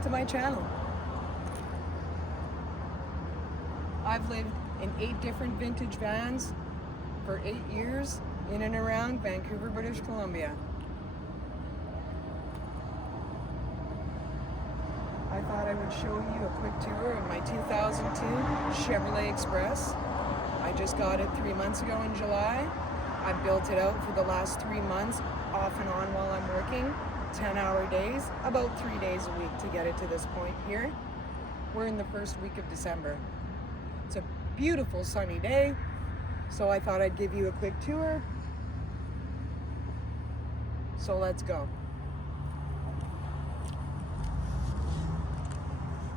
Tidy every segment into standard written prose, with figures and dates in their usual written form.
welcome to my channel. I've lived in 8 different vintage vans for 8 years in and around Vancouver, British Columbia. I thought I would show you a quick tour of my 2002 Chevrolet Express. I just got it 3 months ago in July. I built it out for the last 3 months, off and on while I'm working, 10-hour days, about 3 days a week to get it to this point here. We're in the first week of December. It's a beautiful sunny day, so I thought I'd give you a quick tour. So let's go.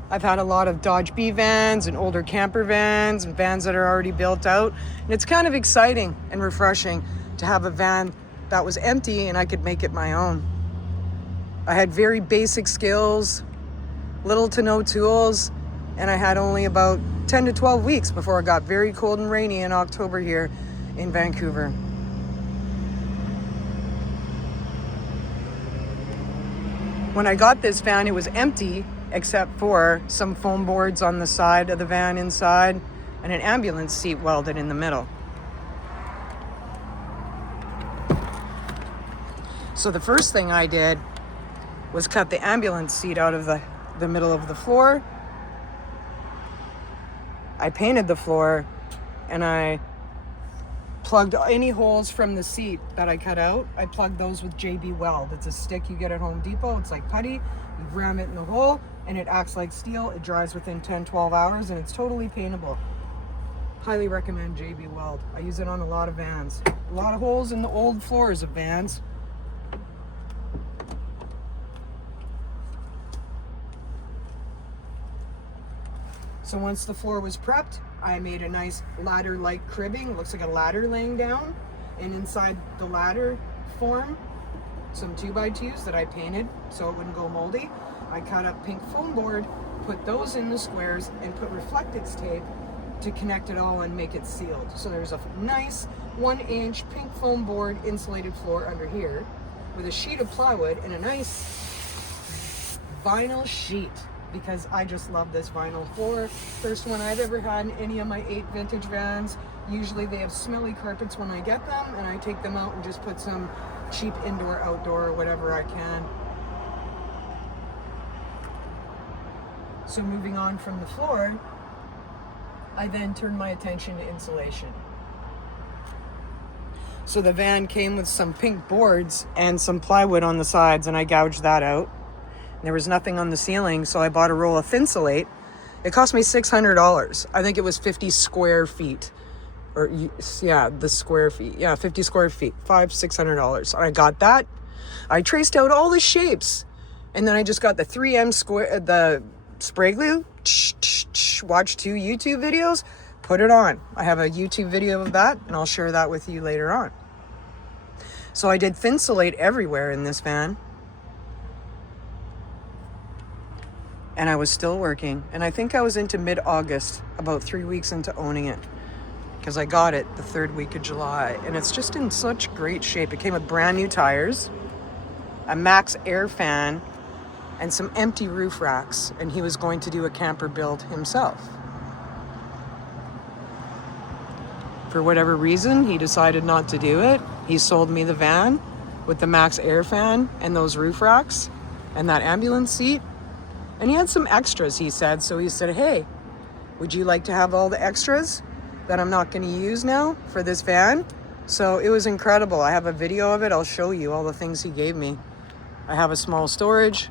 I've had a lot of Dodge B vans and older camper vans and vans that are already built out. And it's kind of exciting and refreshing to have a van that was empty and I could make it my own. I had very basic skills, little to no tools, and I had only about 10 to 12 weeks before it got very cold and rainy in October here in Vancouver. When I got this van, it was empty except for some foam boards on the side of the van inside and an ambulance seat welded in the middle. So the first thing I did was cut the ambulance seat out of the middle of the floor. I painted the floor and I plugged any holes from the seat that I cut out. I plugged those with JB Weld. It's a stick you get at Home Depot. It's like putty. You ram it in the hole and it acts like steel. It dries within 10-12 hours and it's totally paintable. Highly recommend JB Weld. I use it on a lot of vans. A lot of holes in the old floors of vans. So once the floor was prepped, I made a nice ladder-like cribbing. It looks like a ladder laying down. And inside the ladder form, some 2x2s that I painted so it wouldn't go moldy. I cut up pink foam board, put those in the squares, and put Reflectix tape to connect it all and make it sealed. So there's a nice 1-inch pink foam board insulated floor under here with a sheet of plywood and a nice vinyl sheet, because I just love this vinyl floor. First one I've ever had in any of my 8 vintage vans. Usually they have smelly carpets when I get them, and I take them out and just put some cheap indoor, outdoor, or whatever I can. So moving on from the floor, I then turned my attention to insulation. So the van came with some pink boards and some plywood on the sides, and I gouged that out. There was nothing on the ceiling, so I bought a roll of Insulating. It cost me $600. I think it was 50 square feet. Or yeah, the square feet. Yeah, 50 square feet. $600. I got that. I traced out all the shapes. And then I just got the 3M the spray glue. Watched 2 YouTube videos. Put it on. I have a YouTube video of that, and I'll share that with you later on. So I did Insulate everywhere in this van. And I was still working. And I think I was into mid-August, about 3 weeks into owning it, because I got it the 3rd week of July. And it's just in such great shape. It came with brand new tires, a max air fan, and some empty roof racks. And he was going to do a camper build himself. For whatever reason, he decided not to do it. He sold me the van with the max air fan and those roof racks and that ambulance seat. And he had some extras, he said. So he said, hey, would you like to have all the extras that I'm not going to use now for this van? So it was incredible. I have a video of it. I'll show you all the things he gave me. I have a small storage.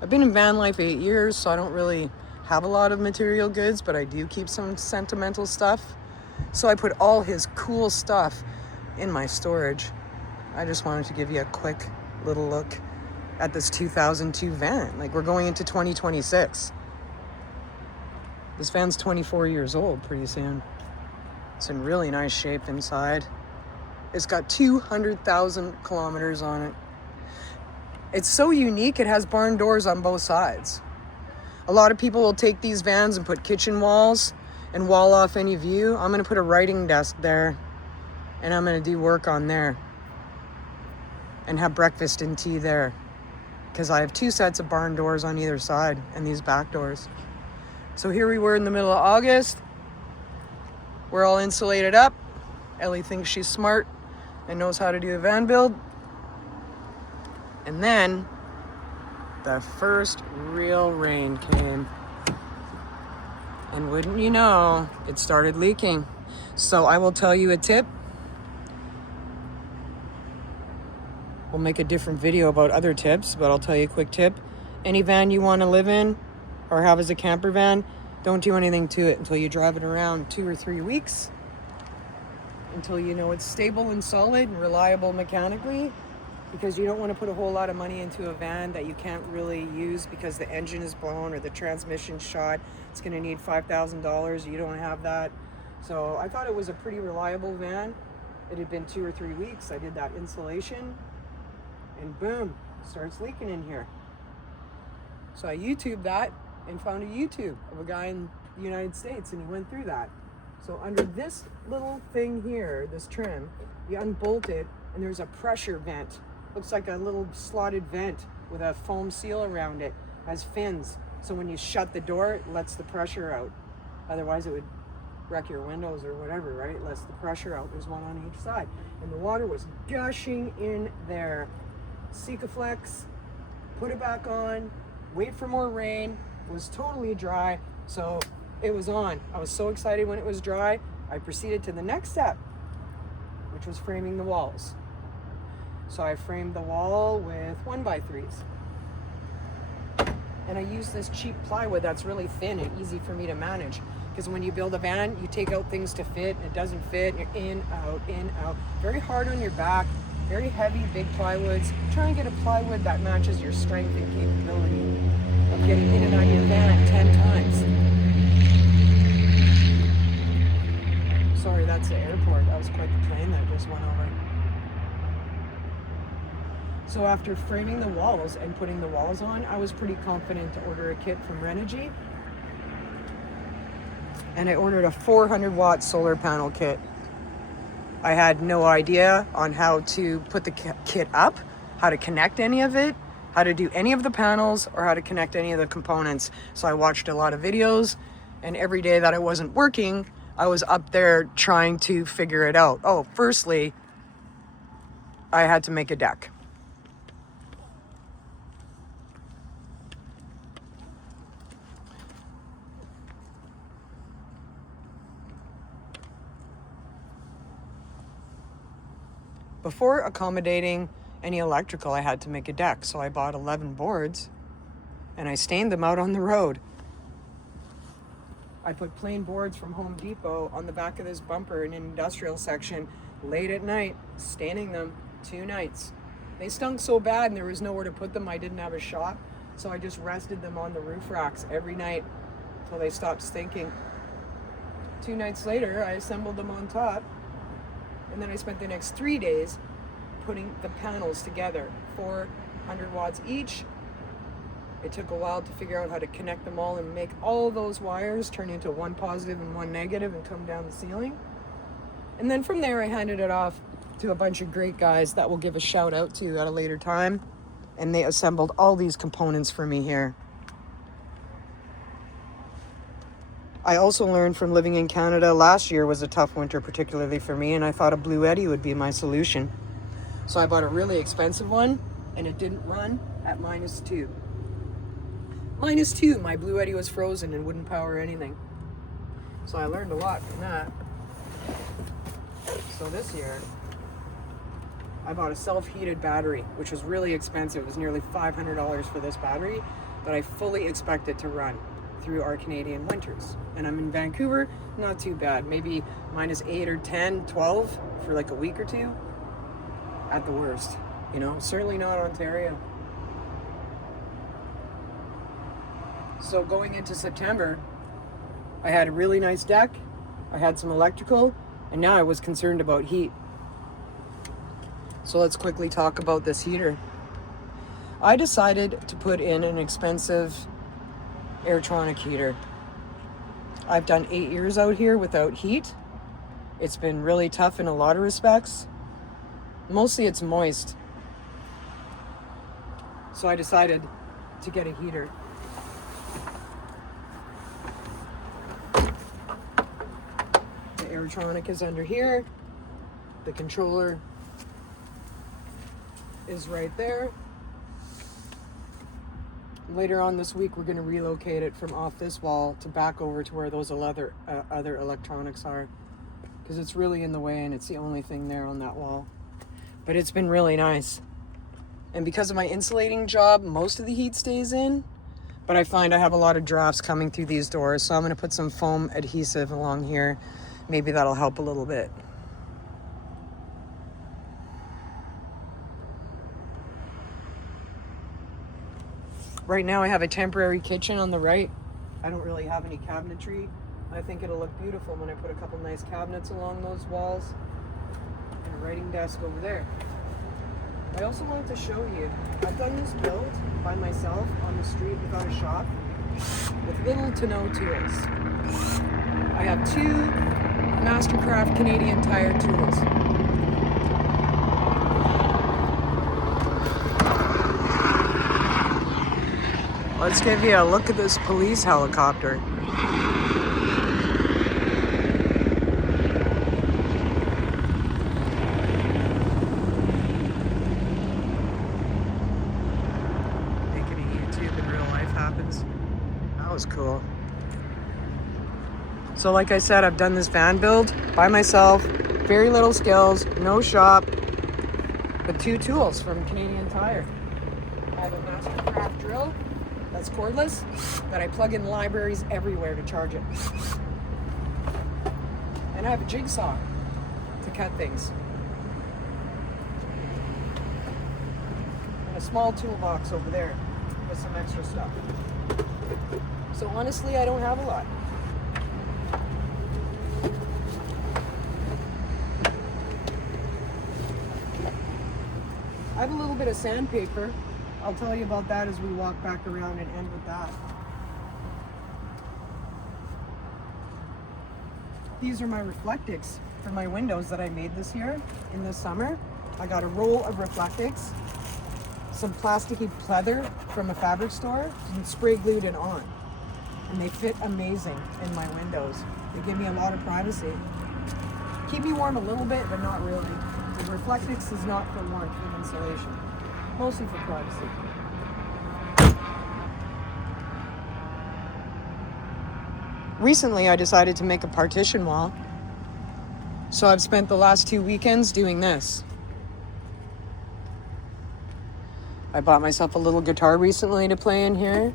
I've been in van life 8 years, so I don't really have a lot of material goods, but I do keep some sentimental stuff. So I put all his cool stuff in my storage. I just wanted to give you a quick little look at this 2002 van. Like, we're going into 2026. This van's 24 years old pretty soon. It's in really nice shape inside. It's got 200,000 kilometers on it. It's so unique, it has barn doors on both sides. A lot of people will take these vans and put kitchen walls and wall off any view. I'm gonna put a writing desk there, and I'm gonna do work on there and have breakfast and tea there. because I have 2 sets of barn doors on either side and these back doors. So here we were in the middle of August. We're all insulated up. Ellie thinks she's smart and knows how to do a van build. And then the first real rain came. And wouldn't you know, it started leaking. So I will tell you a tip. We'll make a different video about other tips, but I'll tell you a quick tip. Any van you want to live in or have as a camper van, don't do anything to it until you drive it around 2 or 3 weeks, until you know it's stable and solid and reliable mechanically, because you don't want to put a whole lot of money into a van that you can't really use because the engine is blown or the transmission's shot. It's going to need $5,000. You don't have that. So I thought it was a pretty reliable van. It had been 2 or 3 weeks. I did that insulation and boom, starts leaking in here. So I YouTubed that and found a YouTube of a guy in the United States, and he went through that. So under this little thing here, this trim, you unbolt it and there's a pressure vent. Looks like a little slotted vent with a foam seal around it, has fins. So when you shut the door, it lets the pressure out. Otherwise it would wreck your windows or whatever, right? It lets the pressure out. There's one on each side. And the water was gushing in there. Sikaflex, put it back on, wait for more rain. It was totally dry, so it was on. I was so excited when it was dry. I proceeded to the next step, which was framing the walls. So I framed the wall with 1x3s. And I used this cheap plywood that's really thin and easy for me to manage. Because when you build a van, you take out things to fit, it doesn't fit, and you're in, out. Very hard on your back, very heavy, big plywoods. Try and get a plywood that matches your strength and capability of getting in and out of your van 10 times. Sorry, that's the airport. That was quite the plane that just went over. So after framing the walls and putting the walls on, I was pretty confident to order a kit from Renogy. And I ordered a 400-watt solar panel kit. I had no idea on how to put the kit up, how to connect any of it, how to do any of the panels, or how to connect any of the components. So I watched a lot of videos, and every day that it wasn't working, I was up there trying to figure it out. Oh, firstly, I had to make a deck. Before accommodating any electrical, I had to make a deck. So I bought 11 boards and I stained them out on the road. I put plain boards from Home Depot on the back of this bumper in an industrial section late at night, staining them 2 nights. They stunk so bad and there was nowhere to put them. I didn't have a shop. So I just rested them on the roof racks every night until they stopped stinking. 2 nights later, I assembled them on top. And then I spent the next 3 days putting the panels together, 400 watts each. It took a while to figure out how to connect them all and make all those wires turn into one positive and one negative and come down the ceiling. And then from there, I handed it off to a bunch of great guys that we'll give a shout out to at a later time. And they assembled all these components for me here. I also learned from living in Canada, last year was a tough winter, particularly for me, and I thought a Blue Eddy would be my solution. So I bought a really expensive one, and it didn't run at -2. -2, my Blue Eddy was frozen and wouldn't power anything. So I learned a lot from that. So this year, I bought a self-heated battery, which was really expensive. It was nearly $500 for this battery, but I fully expect it to run through our Canadian winters. And I'm in Vancouver, not too bad. Maybe -8 or 10, 12 for like a week or 2 at the worst. You know, certainly not Ontario. So going into September, I had a really nice deck. I had some electrical, and now I was concerned about heat. So let's quickly talk about this heater. I decided to put in an expensive Airtronic heater. I've done 8 years out here without heat. It's been really tough in a lot of respects. Mostly it's moist. So I decided to get a heater. The Aerotronic is under here. The controller is right there. Later on this week, we're going to relocate it from off this wall to back over to where those other electronics are, because it's really in the way and it's the only thing there on that wall. But it's been really nice. And because of my insulating job, most of the heat stays in, but I find I have a lot of drafts coming through these doors, so I'm going to put some foam adhesive along here. Maybe that'll help a little bit. Right now I have a temporary kitchen on the right. I don't really have any cabinetry. I think it'll look beautiful when I put a couple nice cabinets along those walls and a writing desk over there. I also wanted to show you, I've done this build by myself on the street without a shop with little to no tools. I have 2 Mastercraft Canadian Tire tools. Let's give you a look at this police helicopter. Making a YouTube in real life happens. That was cool. So like I said, I've done this van build by myself, very little skills, no shop, but 2 tools from Canadian Tire. I have a Mastercraft drill that's cordless that I plug in libraries everywhere to charge it. And I have a jigsaw to cut things. And a small toolbox over there with some extra stuff. So honestly, I don't have a lot. I have a little bit of sandpaper. I'll tell you about that as we walk back around and end with that. These are my Reflectix for my windows that I made this year in the summer. I got a roll of Reflectix, some plasticky pleather from a fabric store, and spray glued it on. And they fit amazing in my windows. They give me a lot of privacy. Keep me warm a little bit, but not really. The Reflectix is not for warmth and insulation. Mostly for privacy. Recently, I decided to make a partition wall. So I've spent the last 2 weekends doing this. I bought myself a little guitar recently to play in here.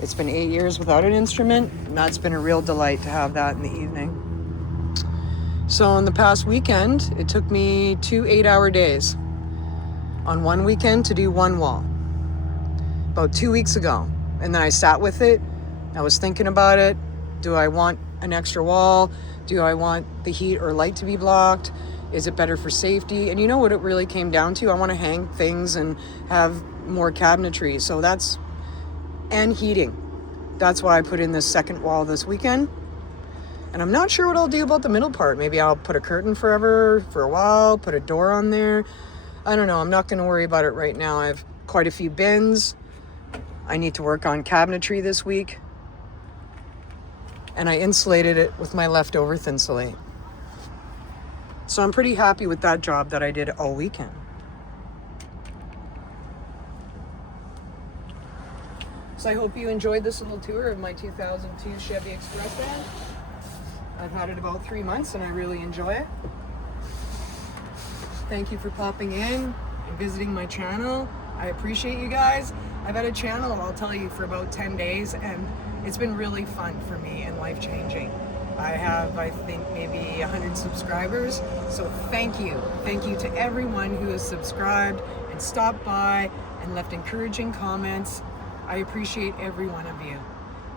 It's been 8 years without an instrument, and that's been a real delight to have that in the evening. So in the past weekend, it took me 2 8-hour days. On one weekend to do 1 wall, about 2 weeks ago. And then I sat with it. I was thinking about it. Do I want an extra wall? Do I want the heat or light to be blocked? Is it better for safety? And you know what it really came down to? I want to hang things and have more cabinetry. So that's, and heating. That's why I put in this second wall this weekend. And I'm not sure what I'll do about the middle part. Maybe I'll put a curtain for a while, put a door on there. I don't know. I'm not going to worry about it right now. I have quite a few bins. I need to work on cabinetry this week. And I insulated it with my leftover Thinsulate. So I'm pretty happy with that job that I did all weekend. So I hope you enjoyed this little tour of my 2002 Chevy Express van. I've had it about 3 months and I really enjoy it. Thank you for popping in and visiting my channel. I appreciate you guys. I've had a channel, I'll tell you, for about 10 days and it's been really fun for me and life-changing. I have, I think, maybe 100 subscribers. So thank you. Thank you to everyone who has subscribed and stopped by and left encouraging comments. I appreciate every one of you.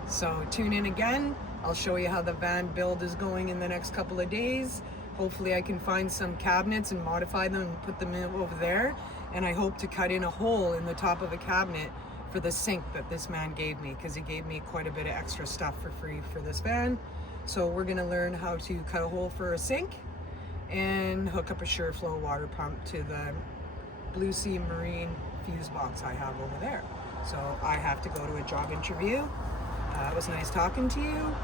So tune in again. I'll show you how the van build is going in the next couple of days. Hopefully I can find some cabinets and modify them and put them in over there. And I hope to cut in a hole in the top of a cabinet for the sink that this man gave me, because he gave me quite a bit of extra stuff for free for this van. So we're gonna learn how to cut a hole for a sink and hook up a SureFlow water pump to the Blue Sea Marine fuse box I have over there. So I have to go to a job interview. It was nice talking to you.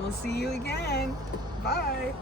We'll see you again. Bye.